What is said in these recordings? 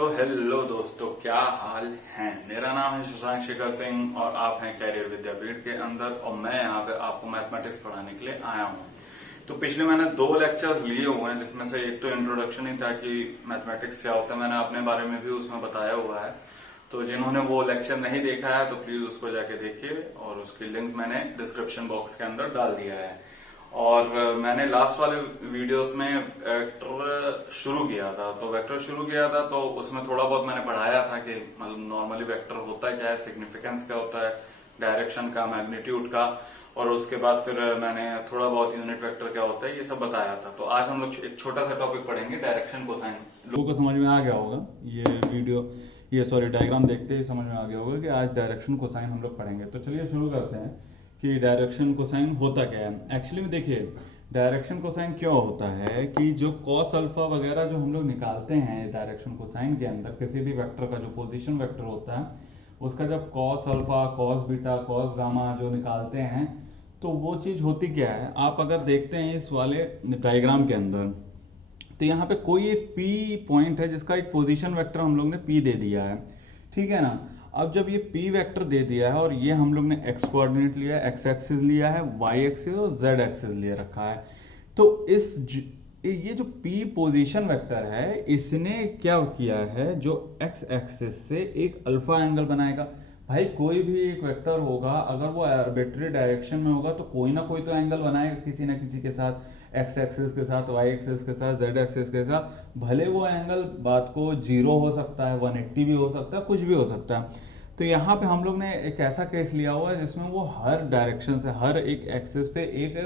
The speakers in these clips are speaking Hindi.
तो हेलो दोस्तों, क्या हाल है। मेरा नाम है शशांक शेखर सिंह और आप हैं कैरियर विद्यापीठ के अंदर और मैं यहाँ पे आपको मैथमेटिक्स पढ़ाने के लिए आया हूँ। तो पिछले मैंने 2 लेक्चर्स लिए हुए हैं, जिसमें से एक तो इंट्रोडक्शन ही था कि मैथमेटिक्स क्या होता है। मैंने अपने बारे में भी उसमें बताया हुआ है, तो जिन्होंने वो लेक्चर नहीं देखा है तो प्लीज उसको जाके देखिए और उसकी लिंक मैंने डिस्क्रिप्शन बॉक्स के अंदर डाल दिया है। और मैंने लास्ट वाले वीडियोस में वेक्टर शुरू किया था, तो उसमें थोड़ा बहुत मैंने पढ़ाया था कि मतलब नॉर्मली वेक्टर होता क्या है, सिग्निफिकेंस क्या होता है, डायरेक्शन का, मैग्नीट्यूड का, और उसके बाद फिर मैंने थोड़ा बहुत यूनिट वेक्टर क्या होता है ये सब बताया था। तो आज हम लोग एक छोटा सा टॉपिक पढ़ेंगे, डायरेक्शन कोसाइन। लोगों को समझ में आ गया होगा, ये डायग्राम देखते ही समझ में आ गया होगा कि आज डायरेक्शन कोसाइन हम लोग पढ़ेंगे। तो चलिए शुरू करते हैं कि डायरेक्शन कोसाइन होता क्या है। एक्चुअली में देखिए, डायरेक्शन कोसाइन क्यों होता है कि जो कॉस अल्फा वगैरह जो हम लोग निकालते हैं डायरेक्शन कोसाइन के अंदर, किसी भी वेक्टर का जो पोजीशन वेक्टर होता है उसका जब cos alpha, cos beta, cos gamma जो निकालते हैं तो वो चीज़ होती क्या है। आप अगर देखते हैं इस वाले डायग्राम के अंदर, तो यहाँ पे कोई एक पी पॉइंट है जिसका एक पोजीशन वेक्टर हम लोग ने पी दे दिया है, ठीक है ना। अब जब ये पी वेक्टर दे दिया है और ये हम लोग ने एक्स कोऑर्डिनेट लिया है, एक्स एक्सिस लिया है, वाई एक्सिस और जेड एक्सिस लिए रखा है, तो ये जो पी पोजीशन वेक्टर है इसने क्या किया है, जो एक्स एक्सिस से एक अल्फा एंगल बनाएगा। भाई कोई भी एक वेक्टर होगा, अगर वो आर्बिट्री डायरेक्शन में होगा तो कोई ना कोई तो एंगल बनाएगा किसी ना किसी के साथ, एक्स एक्सिस के साथ, वाई एक्सिस के साथ, जेड एक्सिस के साथ। भले वो एंगल बात को 0 हो सकता है, 180 भी हो सकता है, कुछ भी हो सकता है। तो यहाँ पे हम लोग ने एक ऐसा केस लिया हुआ है जिसमें वो हर डायरेक्शन से, हर एक एक्सिस पे एक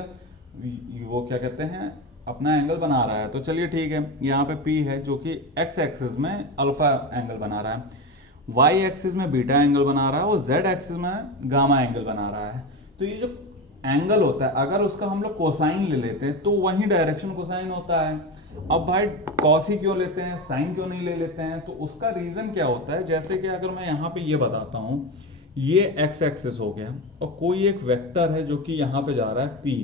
वो क्या कहते हैं अपना एंगल बना रहा है। तो चलिए ठीक है, यहाँ पे P है जो कि एक्स एक्सिस में अल्फा एंगल बना रहा है, वाई एक्सिस में बीटा एंगल बना रहा है और जेड एक्सिस में गामा एंगल बना रहा है। तो ये जो एंगल होता है अगर उसका हम लोग कोसाइन ले लेते हैं तो वही डायरेक्शन कोसाइन होता है। अब भाई कॉस ही क्यों लेते हैं, साइन क्यों नहीं ले लेते हैं, तो उसका रीजन क्या होता है। जैसे कि अगर मैं यहाँ पे ये बताता हूँ, ये एक्स एक्सिस हो गया और कोई एक वेक्टर है जो कि यहाँ पे जा रहा है पी,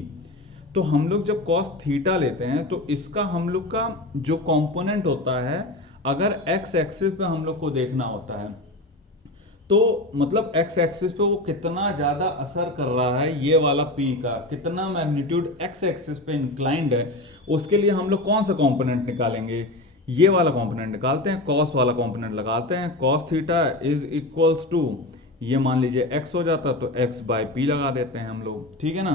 तो हम लोग जब कॉस थीटा लेते हैं तो इसका हम लोग का जो कंपोनेंट होता है, अगर एक्स एक्सिस पे हम लोग को देखना होता है तो मतलब एक्स एक्सिस पे वो कितना ज्यादा असर कर रहा है, ये वाला पी का कितना मैग्नीट्यूड एक्स एक्सिस पे इंक्लाइंड है, उसके लिए हम लोग कौन सा कंपोनेंट निकालेंगे, ये वाला कंपोनेंट निकालते हैं, कॉस वाला कंपोनेंट लगाते हैं। Cos theta is equals to, ये मान लीजिए एक्स हो जाता तो एक्स बाय पी लगा देते हैं हम लोग, ठीक है ना।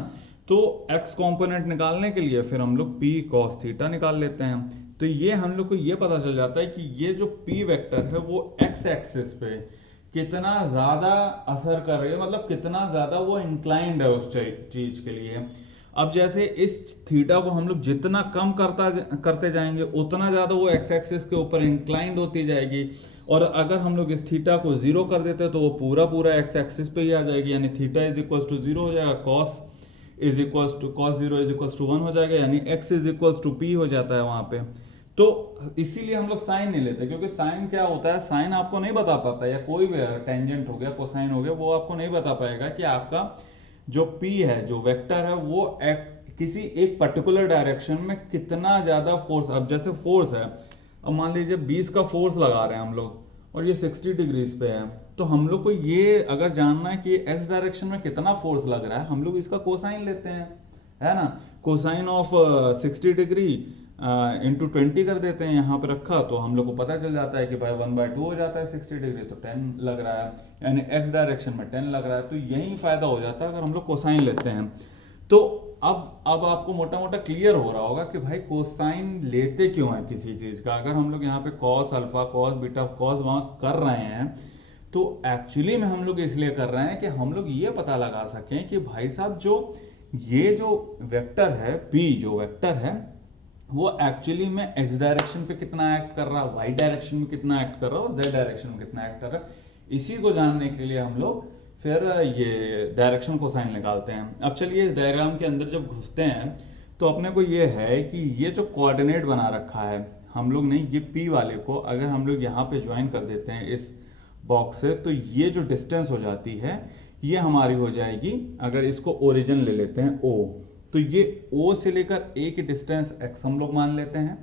तो एक्स कंपोनेंट निकालने के लिए फिर हम लोग पी कॉस थीटा निकाल लेते हैं। तो ये हम लोग को ये पता चल जाता है कि ये जो पी वेक्टर है वो एक्स एक्सिस पे कितना ज्यादा असर कर रही है, मतलब कितना ज्यादा वो इंक्लाइंड है उस चीज के लिए। अब जैसे इस थीटा को हम लोग जितना कम करते जाएंगे उतना ज्यादा वो एक्स एक्सिस के ऊपर इंक्लाइंड होती जाएगी, और अगर हम लोग इस थीटा को 0 कर देते हैं तो वो पूरा एक्स एक्सिस पे ही आ जाएगी, यानी थीटा इज इक्वल टू 0 हो जाएगा, cos is equal to cos 0 is equal to 1 हो जाएगा, यानी x is equal to p हो जाता है वहां पे। तो इसीलिए हम लोग साइन नहीं लेते, क्योंकि साइन क्या होता है, साइन आपको नहीं बता पाता, या कोई भी टेंजेंट हो गया, कोसाइन हो गया, वो आपको नहीं बता पाएगा कि आपका जो P है, जो वेक्टर है, वो किसी एक पर्टिकुलर डायरेक्शन में कितना ज्यादा फोर्स। अब जैसे फोर्स है, अब मान लीजिए 20 का फोर्स लगा रहे हैं हम लोग और ये 60 डिग्रीज पे है, तो हम लोग को ये अगर जानना है कि एक्स डायरेक्शन में कितना फोर्स लग रहा है, हम लोग इसका कोसाइन लेते हैं, है ना। कोसाइन ऑफ 60 डिग्री इंटू 20 कर देते हैं, यहाँ पे रखा तो हम लोग को पता चल जाता है कि भाई 1/2 हो जाता है 60 डिग्री, तो 10 लग रहा है, यानी एक्स डायरेक्शन में 10 लग रहा है। तो यही फायदा हो जाता है अगर हम लोग कोसाइन लेते हैं। तो अब आपको मोटा मोटा क्लियर हो रहा होगा कि भाई कोसाइन लेते क्यों है किसी चीज का। अगर हम लोग यहाँ पे cos alpha, cos beta, cos वहां कर रहे हैं तो एक्चुअली में हम लोग इसलिए कर रहे हैं कि हम लोग ये पता लगा सकें कि भाई साहब ये जो वेक्टर है पी, जो वेक्टर है वो एक्चुअली में एक्स डायरेक्शन पे कितना एक्ट कर रहा है, वाई डायरेक्शन में कितना एक्ट कर रहा है और जेड डायरेक्शन में कितना एक्ट कर रहा है। इसी को जानने के लिए हम लोग फिर ये डायरेक्शन कोसाइन निकालते हैं। अब चलिए इस डायग्राम के अंदर जब घुसते हैं तो अपने को ये है कि ये जो कोऑर्डिनेट बना रखा है हम लोग ने, ये पी वाले को अगर हम लोग यहाँ पे ज्वाइन कर देते हैं इस बॉक्स से, तो ये जो डिस्टेंस हो जाती है ये हमारी हो जाएगी, अगर इसको ओरिजिन ले लेते हैं O, तो ये O से लेकर A की डिस्टेंस x हम लोग मान लेते हैं।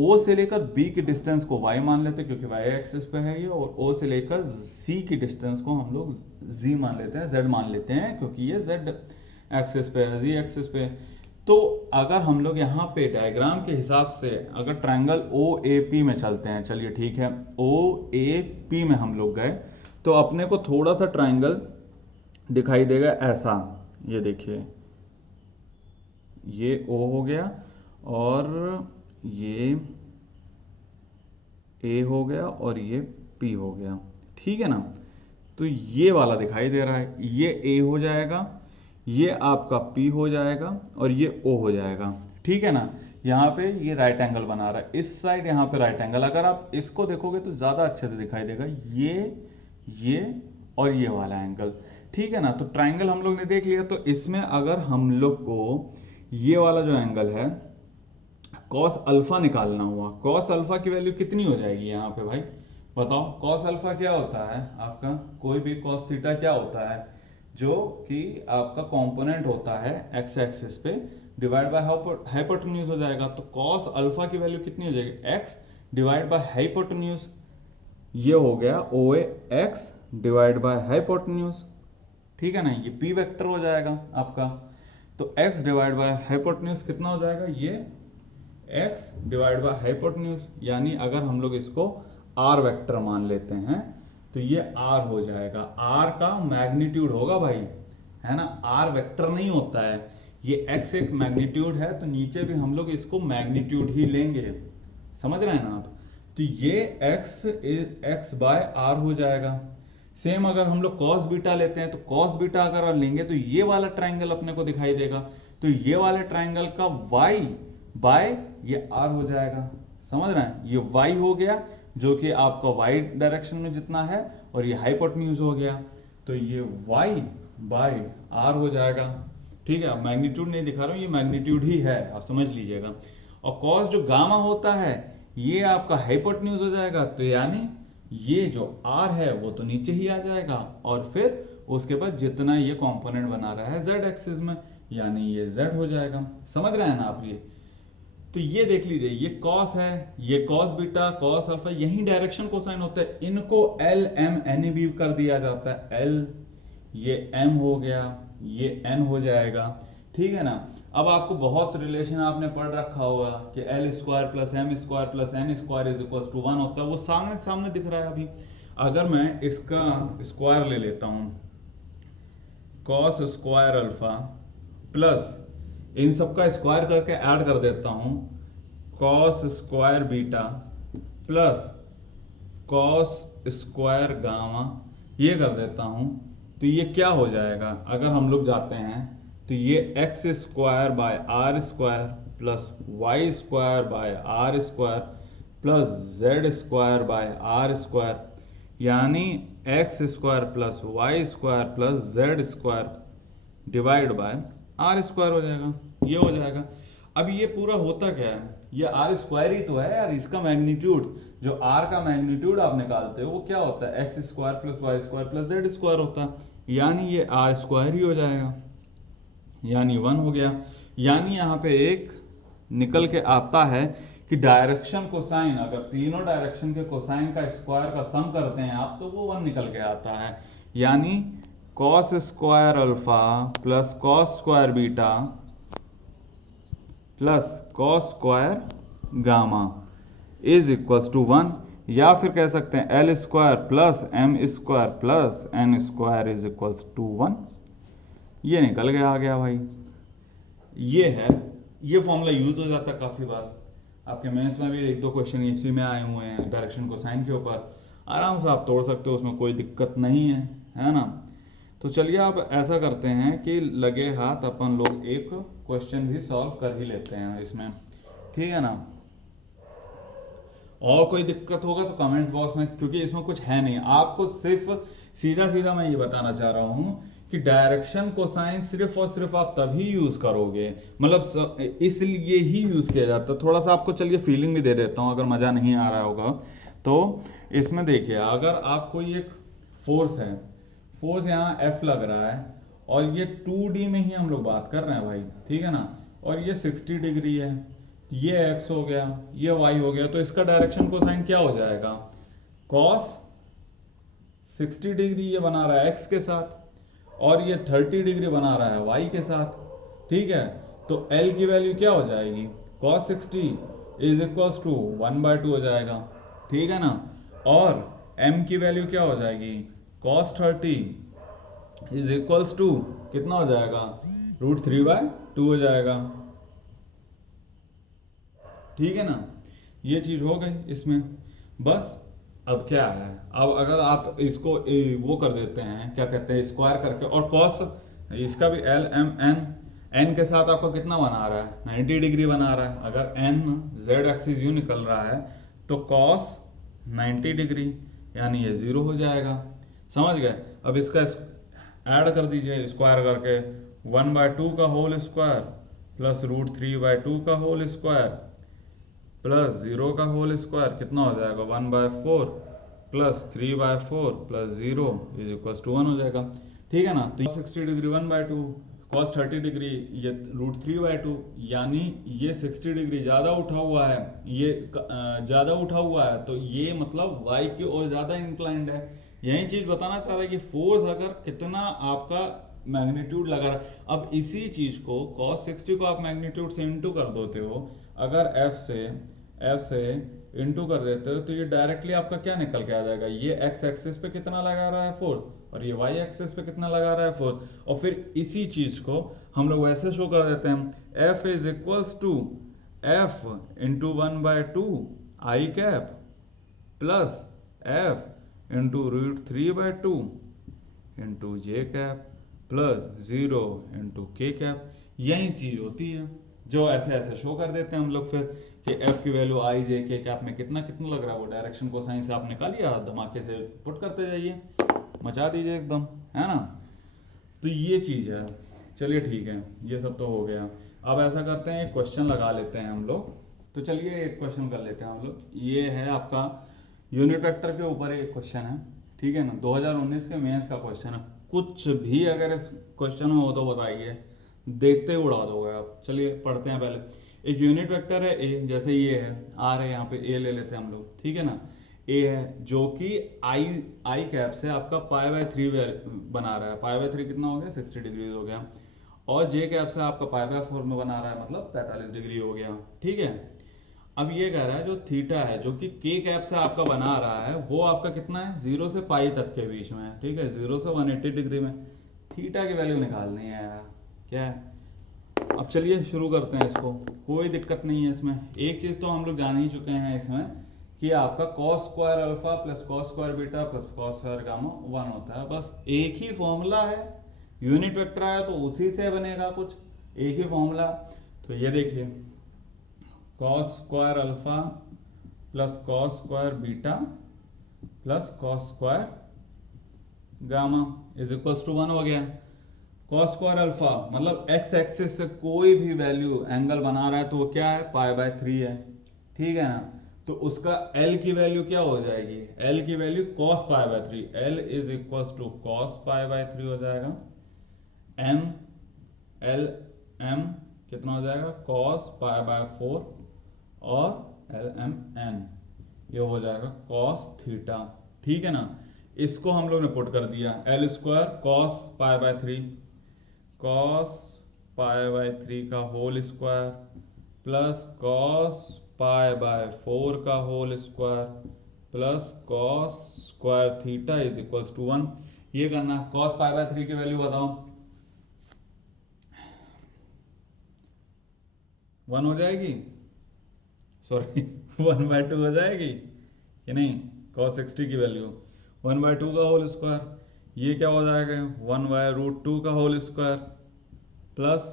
O से लेकर B की डिस्टेंस को y मान लेते हैं क्योंकि y एक्सिस पे है ये, और O से लेकर C की डिस्टेंस को हम लोग z मान लेते हैं, z मान लेते हैं क्योंकि ये z एक्सिस पे है, z एक्सिस पे। तो अगर हम लोग यहाँ पे डायग्राम के हिसाब से अगर ट्रायंगल OAP में चलते हैं, चलिए ठीक है, OAP में हम लोग गए तो अपने को थोड़ा सा ट्रायंगल दिखाई देगा ऐसा, ये देखिए, ये O हो गया और ये A हो गया और ये P हो गया, ठीक है ना। तो ये वाला दिखाई दे रहा है, ये A हो जाएगा, ये आपका P हो जाएगा और ये O हो जाएगा, ठीक है ना। यहाँ पे ये राइट एंगल बना रहा है, इस साइड यहाँ पे राइट एंगल, अगर आप इसको देखोगे तो ज़्यादा अच्छे से दिखाई देगा, ये और ये वाला एंगल, ठीक है ना। तो ट्राइंगल हम लोग ने देख लिया। तो इसमें अगर हम लोग को ये वाला जो एंगल है कॉस अल्फा निकालना हुआ, कॉस अल्फा की वैल्यू कितनी हो जाएगी यहाँ पे भाई बताओ। कॉस अल्फा क्या होता है आपका, कोई भी कॉस थीटा क्या होता है, जो कि आपका कंपोनेंट होता है एक्स एक्सिस पे डिवाइड बाय हाइपोटेन्यूज हो जाएगा। तो कॉस अल्फा की वैल्यू कितनी हो जाएगी, एक्स डिवाइड बाय हाइपोटेन्यूज, ये हो गया ओ एक्स डिवाइड बाय हाइपोटेन्यूज, ठीक है ना। ये पी वेक्टर हो जाएगा आपका। तो x डिवाइड बाय हाइपोटेन्यूज कितना हो जाएगा, ये x डिवाइड बाय हाइपोटेन्यूज, यानी अगर हम लोग इसको r वेक्टर मान लेते हैं तो ये r हो जाएगा। r का मैग्नीट्यूड होगा भाई, है ना, r वेक्टर नहीं होता है, ये x एक मैग्नीट्यूड है, तो नीचे भी हम लोग इसको मैग्नीट्यूड ही लेंगे, समझ रहे हैं ना आप। तो ये x बाय r हो जाएगा। सेम अगर हम लोग cos बीटा लेते हैं तो cos बीटा अगर लेंगे तो ये वाला ट्रायंगल अपने को दिखाई देगा, तो ये वाले ट्रायंगल का y बाय ये r हो जाएगा, समझ रहे हैं। ये y हो गया जो कि आपका y डायरेक्शन में जितना है, और ये हाइपोटेन्यूज हो गया, तो ये y बाय r हो जाएगा, ठीक है। मैग्नीट्यूड नहीं दिखा रहा हूँ, ये मैग्नीट्यूड ही है, आप समझ लीजिएगा। और cos जो गामा होता है ये आपका हाइपोटेन्यूज हो जाएगा, तो यानी ये जो r है वो तो नीचे ही आ जाएगा, और फिर उसके बाद जितना ये कंपोनेंट बना रहा है z एक्सिस में, यानी ये z हो जाएगा, समझ रहे हैं ना आप। ये तो ये देख लीजिए, ये cos है, ये cos बीटा cos अल्फा, यही डायरेक्शन कोसाइन होता है, इनको L M N भी कर दिया जाता है, L ये M हो गया, ये N हो जाएगा, ठीक है ना। अब आपको बहुत रिलेशन आपने पढ़ रखा होगा कि L square plus M square plus N square is equal to 1 होता है, वो सामने सामने दिख रहा है अभी। अगर मैं इसका स्क्वायर ले लेता हूँ, cos स्क्वायर अल्फा प्लस इन सब का स्क्वायर करके ऐड कर देता हूँ cos square beta plus cos square gamma, ये कर देता हूँ, तो ये क्या हो जाएगा अगर हम लोग जाते हैं तो ये x square by r square plus y square by r square plus z square by r square, यानी x square plus y square plus z square divide by r square हो जाएगा, ये हो जाएगा। अब ये पूरा होता क्या है, ये आर स्क्वायर ही तो है यार, इसका मैग्नीट्यूड, जो आर का मैग्नीट्यूड आप निकालते हो वो क्या होता है, x square plus y square plus z square होता है, यानी ये आर स्क्वायर ही हो जाएगा, यानी 1 हो गया। यानी यहाँ पे एक निकल के आता है कि डायरेक्शन कोसाइन, अगर तीनों डायरेक्शन के कोसाइन का स्क्वायर का सम करते हैं आप, तो वो 1 निकल के आता है, यानी cos square alpha plus cos square beta plus cos square gamma is equal to 1, या फिर कह सकते हैं L square plus M square plus N square is equal to 1, ये निकल के आ गया भाई। ये है, ये फॉर्मूला यूज हो जाता है काफ़ी बार, आपके मेंस में भी 1-2 क्वेश्चन इसी में आए हुए हैं डायरेक्शन कोसाइन के ऊपर, आराम से आप तोड़ सकते हो, उसमें कोई दिक्कत नहीं है ना। तो चलिए आप ऐसा करते हैं कि लगे हाथ अपन लोग एक क्वेश्चन भी सॉल्व कर ही लेते हैं इसमें, ठीक है ना। और कोई दिक्कत होगा तो कमेंट्स बॉक्स में, क्योंकि इसमें कुछ है नहीं, आपको सिर्फ सीधा सीधा मैं ये बताना चाह रहा हूँ कि डायरेक्शन कोसाइन सिर्फ और सिर्फ आप तभी यूज करोगे, मतलब इसलिए ही यूज किया जाता है। थोड़ा सा आपको चलिए फीलिंग भी दे देता हूँ अगर मजा नहीं आ रहा होगा तो। इसमें देखिए, अगर आप कोई एक फोर्स है, फोर्स यहाँ F लग रहा है और ये 2D में ही हम लोग बात कर रहे हैं भाई, ठीक है ना, और ये 60 डिग्री है, ये x हो गया, ये y हो गया, तो इसका डायरेक्शन कोसाइन क्या हो जाएगा, cos 60 डिग्री ये बना रहा है x के साथ, और ये 30 डिग्री बना रहा है y के साथ, ठीक है। तो L की वैल्यू क्या हो जाएगी, cos 60 इज इक्वल्स टू 1/2 हो जाएगा, ठीक है ना। और M की वैल्यू क्या हो जाएगी, cos 30 इज इक्वल्स टू कितना हो जाएगा, √3/2 हो जाएगा, ठीक है ना। ये चीज हो गई इसमें। बस अब क्या है, अब अगर आप इसको वो कर देते हैं, क्या कहते हैं, स्क्वायर करके, और कॉस इसका भी एल एम एन के साथ आपको कितना बना रहा है, 90 डिग्री बना रहा है। अगर एन जेड एक्सिस यू निकल रहा है तो कॉस 90 डिग्री, यानी ये 0 हो जाएगा, समझ गए। अब इसका ऐड कर दीजिए स्क्वायर करके, 1/2 का होल स्क्वायर प्लस √3/2 का होल स्क्वायर प्लस 0 का होल स्क्वायर कितना हो जाएगा, 1/4 plus 3/4 plus 0 is equal to 1 हो जाएगा, ठीक है ना। तो 60 डिग्री 1/2, cos 30 डिग्री ये √3/2, यानी ये 60 डिग्री ज़्यादा उठा हुआ है, ये ज़्यादा उठा हुआ है, तो ये मतलब y की ओर ज़्यादा इंक्लाइंड है। यही चीज़ बताना चाह रहा है कि फोर्स अगर कितना आपका मैग्नीट्यूड लगा रहा है। अब इसी चीज़ को cos 60 को आप मैग्नीट्यूड से इंटू कर देते हो, अगर f से इंटू कर देते हो, तो ये डायरेक्टली आपका क्या निकल के आ जाएगा, ये x एक्सिस पे कितना लगा रहा है फोर्स, और ये y एक्सिस पे कितना लगा रहा है फोर्स। और फिर इसी चीज को हम लोग वैसे शो कर देते हैं, f is equals to f into 1/2 i cap plus f into √3/2 into j cap plus 0 into k cap. यही चीज होती है जो ऐसे ऐसे शो कर देते हैं हम लोग फिर, कि f की value i j k cap में कितना कितना लग रहा है, वो डायरेक्शन को सही से आप निकालिए, धमाके से पुट करते जाइए, मचा दीजिए एकदम, है ना। तो ये चीज़ है। चलिए ठीक है, ये सब तो हो गया। अब ऐसा करते हैं, एक क्वेश्चन लगा लेते हैं हम लोग। तो चलिए एक क्वेश्चन कर लेते हैं हम लोग। ये है आपका यूनिट वेक्टर के ऊपर एक क्वेश्चन है, ठीक है ना, 2019 के मेंस का क्वेश्चन है। कुछ भी अगर इस क्वेश्चन में हो तो बताइए, देखते ही उड़ा दोगे आप। चलिए पढ़ते हैं पहले। एक यूनिट वेक्टर है ए, जैसे ये है आर है, यहाँ पे ए ले लेते हैं हम लोग, ठीक है ना। ए है जो कि आई कैप से आपका π/3 बना रहा है। π/3 कितना हो गया, 60 डिग्री हो गया। और जे कैप से आपका π/4 में बना रहा है, मतलब 45 डिग्री हो गया, ठीक है। अब ये कह रहा है जो थीटा है, जो कि के कैप से आपका बना रहा है, वो आपका कितना है, 0 से π तक के बीच में है, ठीक है, 0 से 180 डिग्री में। थीटा की वैल्यू निकालनी है यार, क्या है। अब चलिए शुरू करते हैं इसको, कोई दिक्कत नहीं है इसमें। एक चीज तो हम लोग जान ही चुके हैं इसमें, कि आपका cos square alpha plus cos square beta plus cos square gamma 1 होता है। बस एक ही फॉर्मूला है, यूनिट वेक्टर है तो उसी से बनेगा कुछ, एक ही फॉर्मूला। तो ये देखिए, cos square alpha plus cos square beta plus cos square gamma is equals to 1 हो गया। cos स्क्वायर अल्फा मतलब x एक्सिस से कोई भी वैल्यू एंगल बना रहा है तो वो क्या है, π/3 है, ठीक है ना। तो उसका L की वैल्यू क्या हो जाएगी, L की value cos π/3, L is equals to cos π/3 हो जाएगा। M कितना हो जाएगा, cos π/4 और LMN ये हो जाएगा cos थीटा, ठीक है ना। इसको हम लोग ने पुट कर दिया, L स्क्वायर cos π/3, cos π/3 का होल स्क्वायर प्लस cos π/4 का whole square plus cos square theta is equals to 1। ये करना, cos π/3 की वैल्यू बताओ, 1 हो जाएगी, सॉरी 1/2 हो जाएगी कि नहीं। cos 60 की वैल्यू 1/2 का होल स्क्वायर, ये क्या हो जाएगा, 1/√2 का whole square plus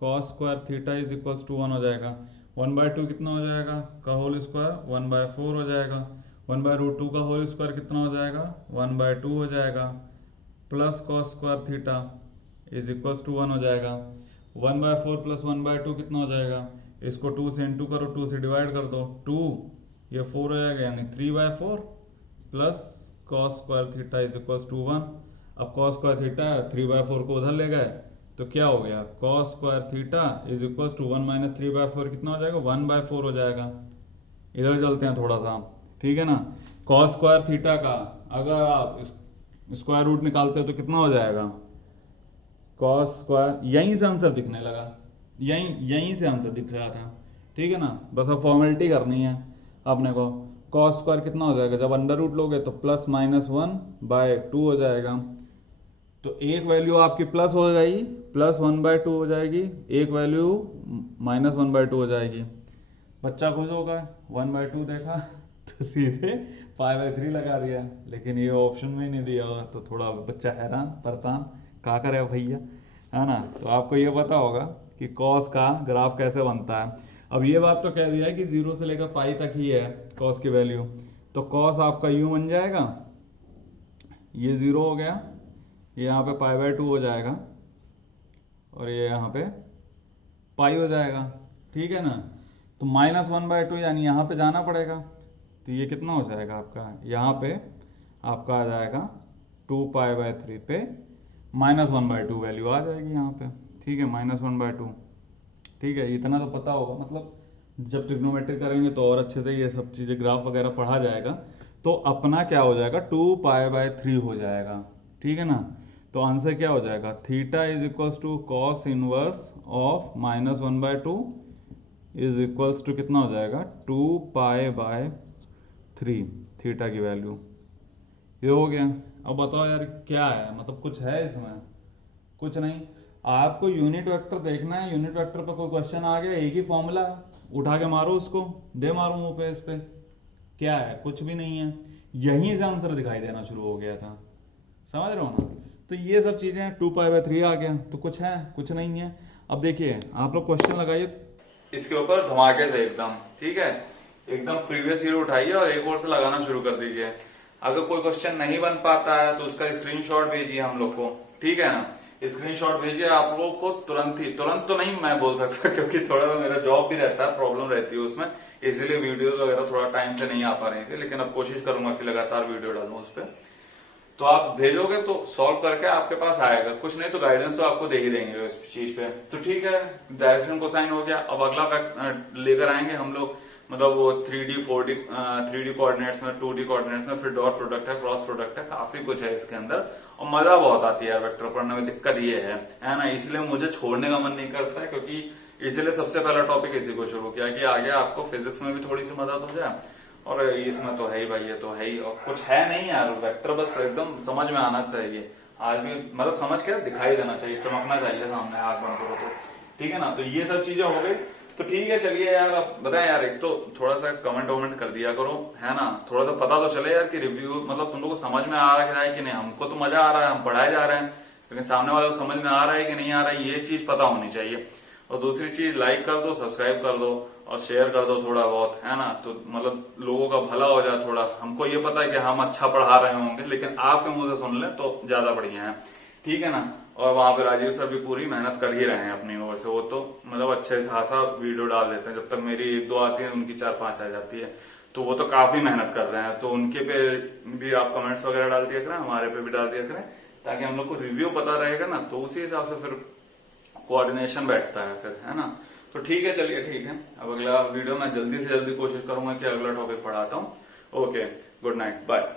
cos square theta is equals to 1 हो जाएगा। 1/2 कितना हो जाएगा का होल स्क्वायर, 1/4 हो जाएगा। 1/√2 का होल स्क्वायर कितना हो जाएगा, 1/2 हो जाएगा plus cos square theta is equals to 1 हो जाएगा। 1/4 प्लस 1/2 कितना हो जाएगा, इसको 2 से इंटू करो, 2 से डिवाइड कर दो, 2 ये 4 हो जाएगा, यानी 3/4 plus cos square theta is equals to 1। अब cos स्क्वायर थीटा 3/4 को उधर ले गए तो क्या हो गया, cos square theta is equal to 1 minus 3/4 कितना हो जाएगा, 1/4 हो जाएगा। इधर चलते हैं थोड़ा सा, ठीक है ना। cos स्क्वायर थीटा का अगर आप स्क्वायर रूट निकालते हो तो कितना हो जाएगा, cos स्क्वायर, यहीं से आंसर दिखने लगा, यहीं से आंसर दिख रहा था, ठीक है ना। बस अब फॉर्मेलिटी करनी है अपने को। cos स्क्वायर कितना हो जाएगा, जब अंडर रूट लोगे तो +-1/2 हो जाएगा। तो एक वैल्यू आपकी प्लस हो जाएगी, +1/2 हो जाएगी, एक वैल्यू -1/2 हो जाएगी। बच्चा खुश होगा, 1/2 देखा तो सीधे 5/3 लगा दिया, लेकिन ये ऑप्शन में ही नहीं दिया हुआ, तो थोड़ा बच्चा हैरान परेशान, क्या करे भैया, है ना। तो आपको ये पता होगा कि कॉस का ग्राफ कैसे बनता है। अब ये बात तो कह दिया है कि 0 से लेकर पाई तक ही है कॉस की वैल्यू, तो कॉस आपका यूं बन जाएगा, ये 0 हो गया, ये यहाँ पे π/2 हो जाएगा, और ये यहाँ पे पाई हो जाएगा, ठीक है ना। तो -1/2 यानी यहाँ पे जाना पड़ेगा, तो ये कितना हो जाएगा आपका, यहाँ पे आपका आ जाएगा 2π/3 पे -1/2 वैल्यू आ जाएगी यहाँ पे, ठीक है, -1/2, ठीक है। इतना तो पता होगा, मतलब जब ट्रिग्नोमेट्री करेंगे तो और अच्छे से ये सब चीज़ें ग्राफ वगैरह पढ़ा जाएगा, तो अपना क्या हो जाएगा, 2π/3 हो जाएगा, ठीक है ना। तो आंसर क्या हो जाएगा, theta is equals to cos inverse of -1/2 is equals to कितना हो जाएगा, 2π/3 थीटा की वैल्यू, ये हो गया। अब बताओ यार क्या है, मतलब कुछ है इसमें, कुछ नहीं। आपको यूनिट वेक्टर देखना है, यूनिट वेक्टर पर कोई क्वेश्चन आ गया, एक ही फॉर्मूला उठा के मारो उसको, दे मारो मुंह पे, इस पे क्या है, कुछ भी नहीं है, यहीं से आंसर दिखाई देना शुरू हो गया था, समझ रहे हो ना। तो ये सब चीजें 2π/3 आ गया, तो कुछ है, कुछ नहीं है। अब देखिए आप लोग क्वेश्चन लगाइए इसके ऊपर धमाके से एकदम, ठीक है, एकदम प्रीवियस ईयर उठाइए और एक और से लगाना शुरू कर दीजिए। अगर कोई क्वेश्चन नहीं बन पाता है तो उसका स्क्रीनशॉट भेजिए हम लोग को, ठीक है ना। स्क्रीनशॉट भेजिए आप लोग को तुरंत तो नहीं मैं बोल सकता क्योंकि थोड़ा सा मेरा जॉब भी रहता है, प्रॉब्लम रहती है उसमें, इसीलिए वीडियोस वगैरह थोड़ा टाइम से नहीं आ पा रही थी, लेकिन अब कोशिश करूंगा कि लगातार वीडियो डालूं उस पर। तो आप भेजोगे तो सॉल्व करके आपके पास आएगा, कुछ नहीं तो गाइडेंस तो आपको दे ही देंगे इस चीज पे। तो ठीक है, डायरेक्शन कोसाइन हो गया। अब अगला लेकर आएंगे हम लोग, मतलब वो 3D 4D 3D कोऑर्डिनेट्स में, 2D कोऑर्डिनेट्स में, फिर डॉट प्रोडक्ट है, क्रॉस प्रोडक्ट है, काफी कुछ है इसके अंदर, और मजा बहुत आती है वेक्टर पढ़ने में। दिक्कत ये है ना, इसलिए मुझे छोड़ने का मन नहीं करता है, क्योंकि इसीलिए सबसे पहला टॉपिक इसी को शुरू किया कि आगे आपको फिजिक्स में भी थोड़ी सी मदद हो जाए, और इसमें तो है ही भाई, ये तो है ही, और कुछ है नहीं यार, वेक्टर बस एकदम समझ में आना चाहिए, आज भी मतलब समझ के दिखाई देना चाहिए, चमकना चाहिए सामने, आग बंद करो तो, ठीक है ना। तो ये सब चीजें हो गई, तो ठीक है चलिए यार। अब बताएं यार, एक तो थोड़ा सा कमेंट वमेंट कर दिया करो, है ना, थोड़ा सा पता तो चले यार कि रिव्यू मतलब तुम लोग को समझ में आ रहा है कि नहीं। हमको तो मजा आ रहा है, हम पढ़ाए जा रहे हैं, लेकिन सामने वाले को समझ में आ रहा है कि नहीं आ रहा है, ये चीज पता होनी चाहिए। और दूसरी चीज, लाइक कर दो, सब्सक्राइब कर दो और शेयर कर दो थोड़ा बहुत, है ना, तो मतलब लोगों का भला हो जाए थोड़ा। हमको ये पता है कि हम अच्छा पढ़ा रहे होंगे, लेकिन आपके मुंह से सुन ले तो ज्यादा बढ़िया है, ठीक है ना। और वहां पे राजीव सर भी पूरी मेहनत कर ही रहे हैं अपनी ओर से, वो तो मतलब अच्छे खासा वीडियो डाल देते हैं, जब तक मेरी 1-2 आती है उनकी 4-5 आ जाती है, तो वो तो काफी मेहनत कर रहे हैं। तो उनके पे भी आप कमेंट्स वगैरह डाल दिया करें, हमारे पे भी डाल दिया करें, ताकि हम लोग को रिव्यू पता रहेगा ना, तो उसी हिसाब से फिर कोऑर्डिनेशन बैठता है फिर, है ना। तो ठीक है चलिए, ठीक है। अब अगला वीडियो मैं जल्दी से जल्दी कोशिश करूंगा कि अगला टॉपिक पढ़ाता हूँ। Okay, good night, bye.